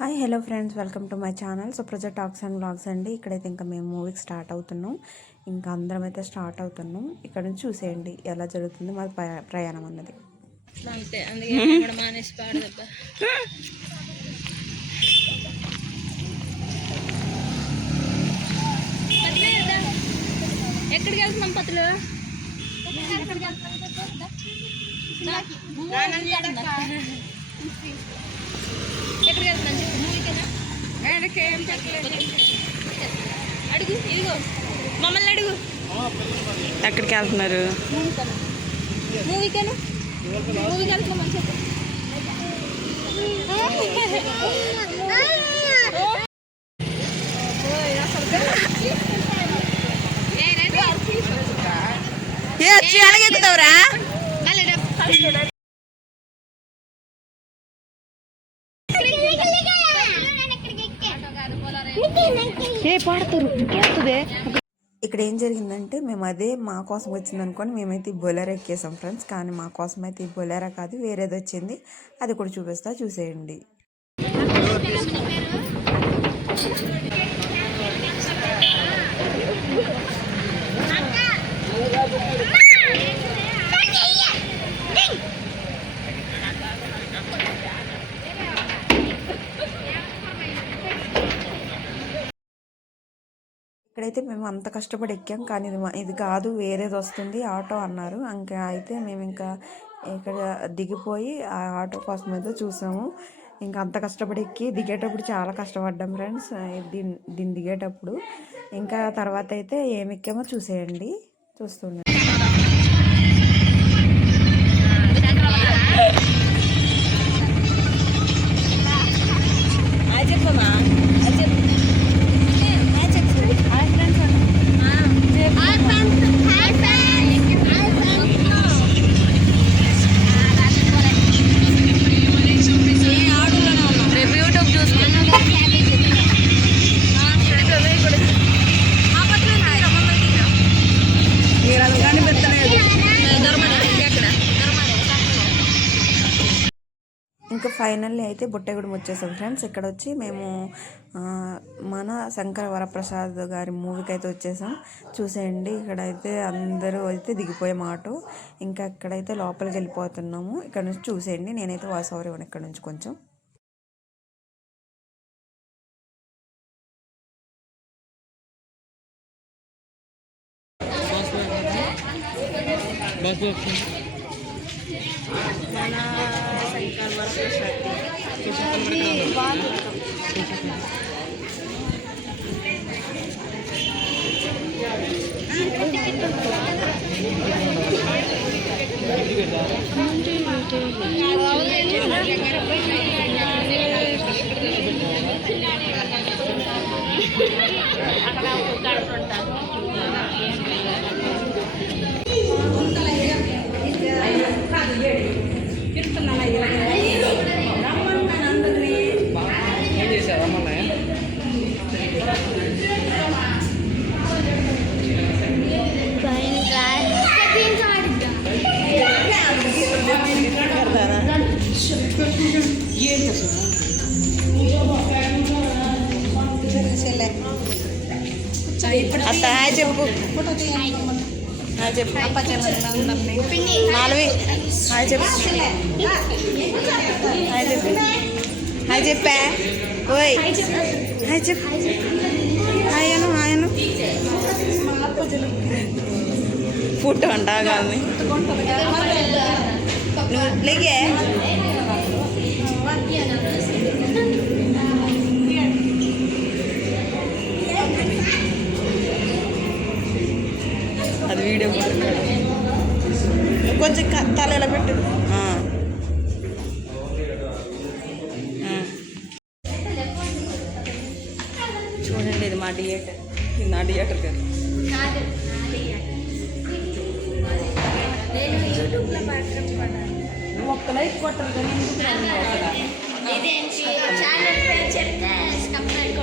Hi hello friends welcome to my channel Supraja talks and blogs అండి. ఇక్కడైతే ఇంకా మేము మూవీకి స్టార్ట్ అవుతున్నాం. ఇంకా అందరం అయితే స్టార్ట్ అవుతున్నాం. ఇక్కడ నుంచి చూసేయండి. ఎలా జరుగుతుంది మాది ప్రయా- ప్రయాణం అన్నది. ఎక్కడికి వెళ్తున్నాం పతులు? ఎక్కడికి వెళ్తున్నాం చెప్పు. మూవీకేనా అడుగు ఇదిగో. మమ్మల్ని అడుగు. ఎక్కడికి వెళ్తున్నారు? మూవీకేనా మూవీకి వెళ్తున్నాం చెప్పు ఏ వచ్చి ఎలాగెక్కుతావురా పాడతారు ఇక్కడ ఏం జరిగిందంటే మేము అదే మా కోసం వచ్చింది అనుకొని మేమైతే ఈ బొలెరో ఎక్కేసాం ఫ్రెండ్స్. కానీ మా కోసం అయితే ఈ బొలెరో కాదు వేరేది వచ్చింది. అది కూడా చూపిస్తా చూసేయండి. ఇక్కడైతే మేము అంత కష్టపడి ఎక్కాం కానీ ఇది ఇది కాదు వేరేది వస్తుంది ఆటో అన్నారు. ఇంకా అయితే మేము ఇంకా ఇక్కడ దిగిపోయి ఆ ఆటో కోసం అయితే చూసాము. ఇంకా అంత కష్టపడి ఎక్కి దిగేటప్పుడు చాలా కష్టపడ్డాం ఫ్రెండ్స్ దీన్ని దీన్ని దిగేటప్పుడు. ఇంకా తర్వాత అయితే ఏమి ఎక్కామో చూసేయండి చూస్తున్నాం ఇంకా ఫైనల్లీ అయితే బుట్టగూడెం వచ్చేసాం ఫ్రెండ్స్. ఇక్కడ వచ్చి మేము మన శంకర వరప్రసాద్ గారి మూవీకి అయితే వచ్చేసాం. చూసేయండి ఇక్కడైతే అందరూ అయితే దిగిపోయాం ఆటో ఇంకా ఇక్కడైతే లోపలికి వెళ్ళిపోతున్నాము. ఇక్కడ నుంచి చూసేయండి నేనైతే వాయిస్ ఓవర్ ఇవ్వను ఇక్కడ నుంచి కొంచెం. సాయంకాలం వరకు అత్త హాయ్ చెప్పు హాయ్ చెప్పు మాలవి హాయ్ చెప్పు హాయ్ చెప్పు హాయ్ చెప్పా ఓయ్ హాయ్ చెప్పు హాయ్ అను హాయ్ అను ఫుట్ అంటాగాల్ని నువ్వు కొంచెం క- తల ఎలా పెట్టు. చూడండి ఇది మా థియేటర్ ఇది నా థియేటర్ గారు ఒక్క లైక్ కొట్టరు కానీ? ఛానల్ పేరు చెప్తే సబ్స్క్రైబ్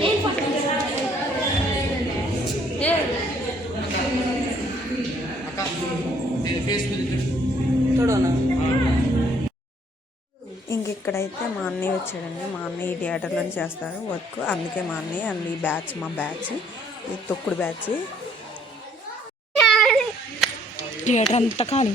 నేను ఇక్కడైతే మా అన్నయ్య వచ్చాడండి. మా అన్నయ్య ఈ థియేటర్లోనే చేస్తారు వర్క్. అందుకే మా అన్నయ్య అండ్ ఈ బ్యాచ్ మా బ్యాచ్ ఈ తొక్కుడు బ్యాచ్. థియేటర్ అంతా ఖాళీ.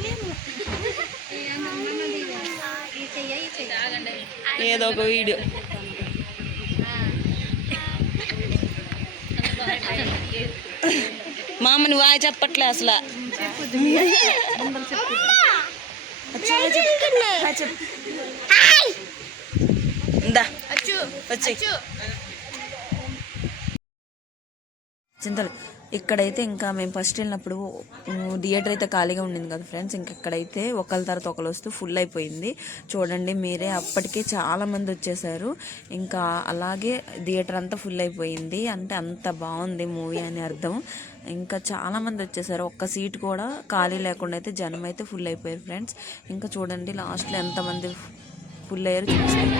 ఏదో ఒక వీడియో. మా అమ్మని వాయి చెప్పట్లే అసలు. చింతలు. ఇక్కడైతే ఇంకా మేము ఫస్ట్ వెళ్ళినప్పుడు థియేటర్ అయితే ఖాళీగా ఉండింది కదా ఫ్రెండ్స్ ఇంక ఇక్కడైతే ఒకళ్ళ తర్వాత ఒకరు వస్తూ ఫుల్ అయిపోయింది. చూడండి మీరే అప్పటికే చాలామంది వచ్చేసారు. ఇంకా అలాగే థియేటర్ అంతా ఫుల్ అయిపోయింది. అంటే అంత బాగుంది మూవీ అని అర్థం. ఇంకా చాలామంది వచ్చేసారు. ఒక్క సీట్ కూడా ఖాళీ లేకుండా అయితే జనం అయితే ఫుల్ అయిపోయారు ఫ్రెండ్స్ ఇంకా చూడండి లాస్ట్లో ఎంతమంది ఫుల్ అయ్యారు చూపిస్తాను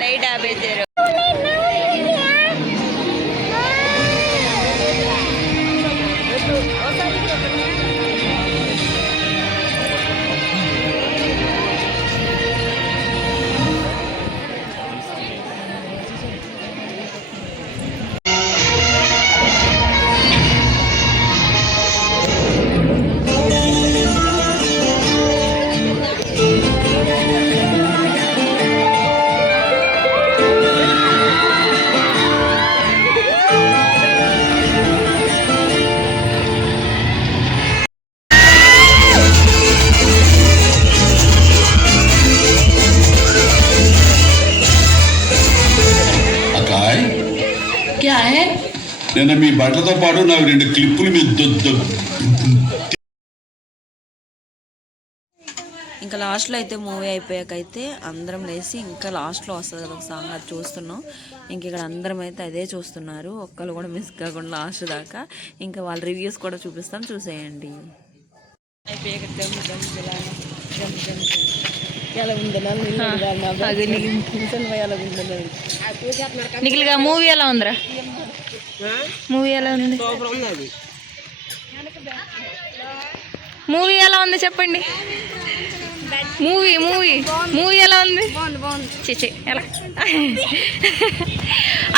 లైట్ ఆపేసారు నిన్న మీ బట్టలతో పాటు నాకు రెండు క్లిప్పులు మీ ఇంకా లాస్ట్లో అయితే మూవీ అయిపోయాక అయితే అందరం లేసి ఇంకా లాస్ట్లో వస్తుంది కదా ఒక సాంగ్ అది చూస్తున్నాం. ఇంక ఇక్కడ అందరం అయితే అదే చూస్తున్నారు. ఒక్కరు కూడా మిస్ కాకుండా లాస్ట్ దాకా. ఇంకా వాళ్ళ రివ్యూస్ కూడా చూపిస్తాం చూసేయండి. నిఖిల్గా మూవీ ఎలా ఉందిరా? మూవీ ఎలా ఉంది? మూవీ ఎలా ఉంది చెప్పండి. మూవీ మూవీ మూవీ ఎలా ఉంది? చిచి ఎలా?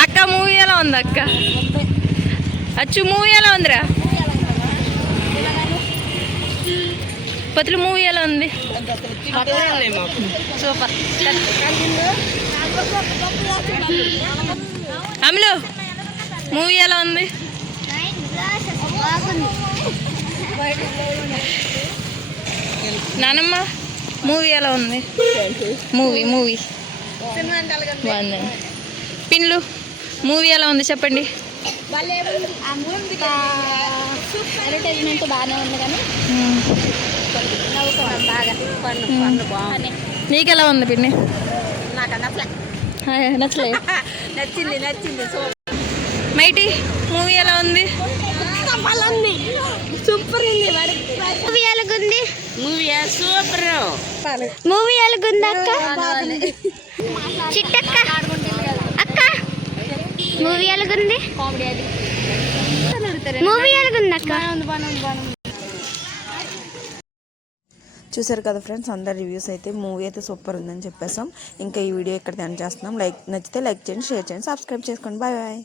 అక్క మూవీ ఎలా ఉంది అక్క? అచ్చు మూవీ ఎలా ఉందిరా? పతులు మూవీ ఎలా ఉంది? సూపర్ అమలు మూవీ ఎలా ఉంది నానమ్మ మూవీ ఎలా ఉంది మూవీ మూవీ బాగుంది పిన్లు మూవీ ఎలా ఉంది చెప్పండి బాగానే ఉంది కానీ నవ్వుకోవడం బాగా పన్ను పన్ను? బాగుంది నీకు ఎలా ఉంది పిన్ని నచ్చలే. హాయ్, నచ్చలే. నచ్చింది నచ్చింది మైటి మూవీ ఎలా ఉంది? సూపర్ ఉంది మూవీ ఎలాగుంది? Movie super. మూవీ ఎలాగుంది అక్క? చిట్టక్క. అక్క మూవీ ఎలాగుంది? మూవీ ఎలాగుంది అక్క? చూసారు కదా ఫ్రెండ్స్ అందరి రివ్యూస్ అయితే మూవీ అయితే సూపర్ ఉందని చెప్పేసాం ఇంకా ఈ వీడియో ఇక్కడ ఎండ్ చేస్తున్నాం? లైక్ నచ్చితే లైక్ చేయండి షేర్ చేయండి సబ్స్క్రైబ్ చేసుకోండి. Bye bye